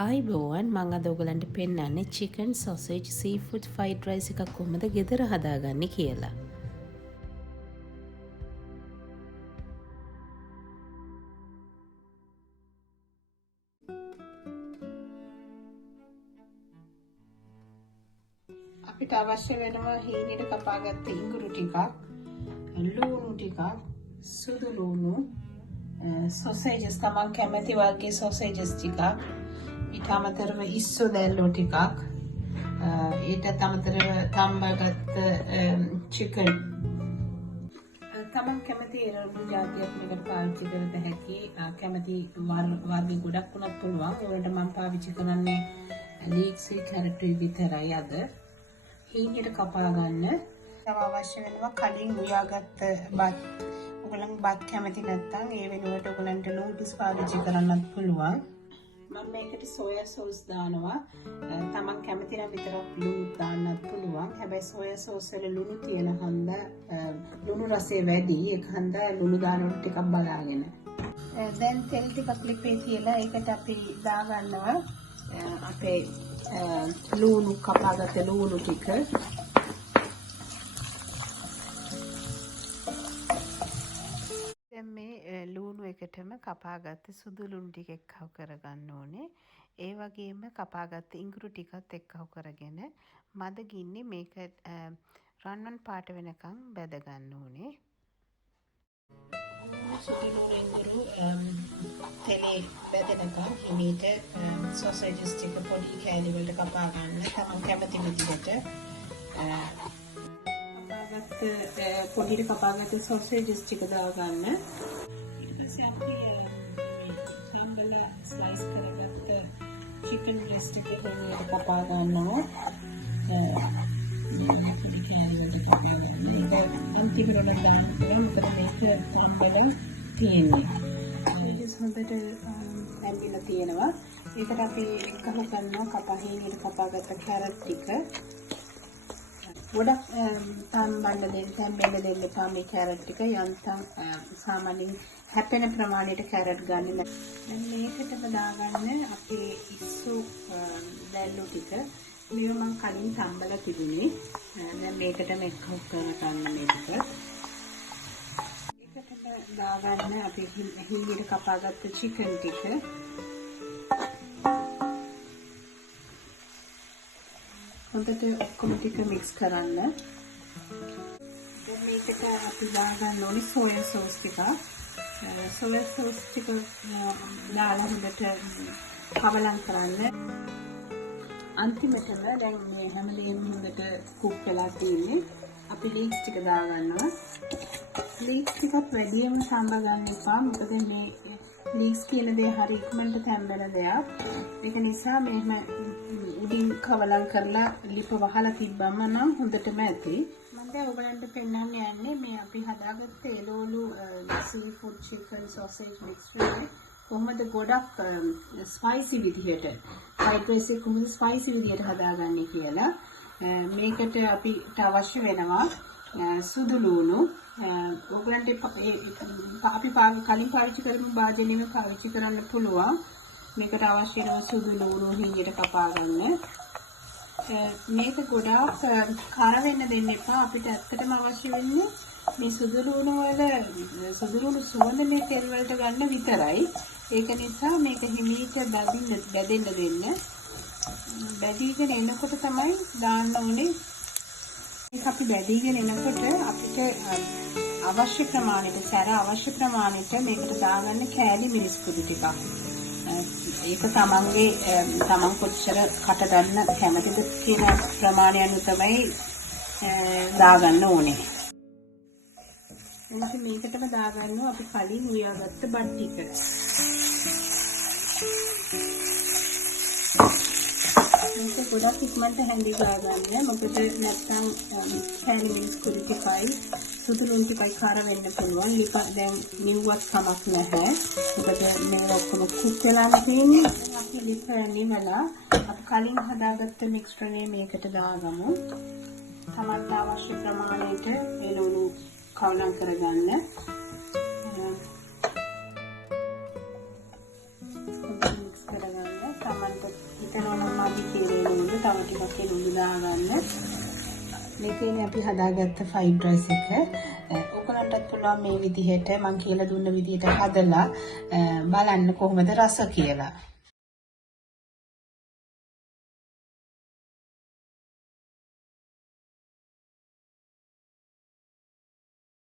ආයිබෝවන් මං අද ඔයගලන්ට පෙන්නන්නේ chicken sausage seafood fried rice එකක් කොහොමද ගෙදර හදාගන්නේ කියලා. අපිට අවශ්‍ය වෙනවා හීනෙට කපාගත්ත ඉඟුරු ටිකක්, ලුණු ටිකක්, සුදු ලුණු, sausages තමන් කැමති වගේ sausages ටිකක්, ඊට අමතරව ඉස්සු දැල්ලෝ ටිකක්, ඊට අමතරව තම්බගත්ත chicken. තමන් කැමති එරළු ජාතියක් මේකට පාවිච්චි කරත හැකි. කැමති වර්ග ගොඩක් වුණත් පුළුවන්. ඒවලට මම පාවිච්චි කරන්නේ ලීක්සි කැරට් විතරයි අද. හීනෙට කපා ගන්න. තව අවශ්‍ය වෙනවා කලින් උයාගත්ත බත්. ඔයගොල්ලන් බත් කැමති නැත්නම් ඒ වෙනුවට ඔයගොල්ලන්ට නූඩල්ස් පාවිච්චි කරන්නත් පුළුවන්. මම මේකට සෝයා සෝස් දානවා. තමන් කැමති නම් විතරක් ලුණු දාන්නත් පුළුවන්. හැබැයි සෝයා සෝස් වල ලුණු තියෙන හන්දා ලුණු රසය වැඩි. ඒක හන්දා ලුණු දානකොට ටිකක් බලාගෙන. දැන් තෙල් ටිකක් ලිපේ තියලා ඒකට අපි දාගන්නවා අපේ ලුණු කපාගත්ත ලුණු ටික. දැන් මේ ලුණු එකටම කපාගත්ත සුදු ලුණු ටික එක්කව කරගන්න ඕනේ. ඒ වගේම කපාගත්ත ඉඟුරු ටිකත් එක්කව කරගෙන මද ගින්නේ මේක රන්වන් පාට වෙනකන් බැද ගන්න ඕනේ. සුදු ලුණු ඉඟුරු තෙලේ බැදෙනකන් හිමීට sausages ටික පොඩි කෑලි වලට කපා ගන්න. තමන් කැමති විදිහට පොඩිට කපාගත්ත sausages ටික දාගන්න. ඊට පස්සේ අපි සම්බල ස්ලයිස් කරගත්ත chicken breast එක පොඩියට කපා ගන්නවා. පොඩි කෑලි වලට කපා ගන්න. ඒක අන්තිමට දාන්න පුළුවන්. මොකද මේක සම්බල තියෙන්නේ. sausages හොඳට ඇඹිලා තියෙනවා. ඒකට අපි එකම කරනවා හීනෙට කපාගත්ත කැරට් ටික. ගොඩක් තම්බන්න තැම්බෙන්න දෙන්න එපා මේ කැරට් ටික. යන්තම් සාමාන්‍යයෙන් හැපෙන ප්‍රමාණයට කැරට් ගන්න. දැන් මේකටම දාගන්න අපේ ඉස්සු දැල්ලු ටික. මේව මම කලින් තම්බලා තිබුණේ. දැන් මේකටම එක්ක කරගන්න මේක. ඒකටම දාගන්න අපි හීනෙට කපාගත්ත chicken ටික. හොඳට ඔක්කොම ටික මික්ස් කරන්න. දැන් මේකට අපි දාගන්න ඕනේ සෝයා සෝස් ටික. සෝයා සෝස් ටික දාලා හොඳට කවලම් කරන්න. අන්තිමටම දැන් මේ හැමදේම හොඳට කුක් වෙලා තියෙන්නේ. අපි ලීක්ස් ටික දාගන්නවා. ලීක්ස් ටිකත් වැඩියෙන් සම්බ ගන්න එපා. මොකද මේ ලීක්ස් කියන දේ හරි ඉක්මනට තැම්බෙන දෙයක්. ඒක නිසා මෙහෙම උඩින් කවලම් කරලා ලිප වහලා තිබ්බම නම් හොඳටම ඇති. මම දැන් ඔයගලන්ට පෙන්නන්න යන්නේ මේ අපි හදාගත්ත එළවලු seafood chicken sausage mix එකේ කොහොමද ගොඩක් ස්පයිසි විදිහට fried rice එක කොහොමද ස්පයිසි විදිහට හදාගන්නේ කියලා. මේකට අපිට අවශ්‍ය වෙනවා සුදු ලුණු. ඔයගලන්ට අපි කලින් පාවිච්චි කරපු භාජනෙම පාවිච්චි කරන්න පුළුවන්. මේකට අවශ්‍ය වෙන සුදු ලුණු හීනෙට කපා ගන්න. මේක ගොඩාක් කර වෙන්න දෙන්න එපා. අපිට ඇත්තටම අවශ්‍ය වෙන්නේ මේ සුදු ලුණු සුවඳ මේ තෙල් වලට ගන්න විතරයි. ඒක නිසා මේක හිමීට බැදෙන්න දෙන්න. බැදීගෙන එනකොට තමයි දාන්න ඕනේ. මේක අපි බැදීගෙන එනකොට අපිට අවශ්‍ය ප්‍රමාණයට අවශ්‍ය ප්‍රමාණයට මේකට දාගන්න කෑලි මිරිස් කුඩු ටිකක්. ඒක තමන් කොච්චර කට ගන්න කැමතිද කියන ප්‍රමාණය අනුව තමයි දාගන්න ඕනේ. එනිසා මේකටම දාගන්නවා අපි කලින් උයාගත්ත බත් ටික. මේක ගොඩක් ඉක්මනට හැඳි ගාගන්න. මොකද නැත්තම් කෑලි මිරිස් කුඩු ටිකයි සුදු ලුණු ටිකයි කාර වෙන්න පුළුවන්. ලිප දැන් නිව්වත් කමක් නැහැ. මොකද මේ ඔක්කොම කුක් වෙලා තියෙන්නේ. අපි ලිප නිවලා අපි කලින් හදාගත්ත මික්ස්චර් මේකට දාගමු. තමන්ට අවශ්‍ය ප්‍රමාණයට එළවලු කවලම් කරගන්න. මික්ස් කරගන්න. තමන්ට තව ටිකක් එළුළු දාගන්න. මේකෙන් අපි හදාගත්ත ෆ්‍රයිඩ් රයිස් එක. ඔයගලන්ටත් පුළුවන් මේ විදිහට මම කියලා දුන්න විදිහට හදලා බලන්න කොහොමද රස කියලා.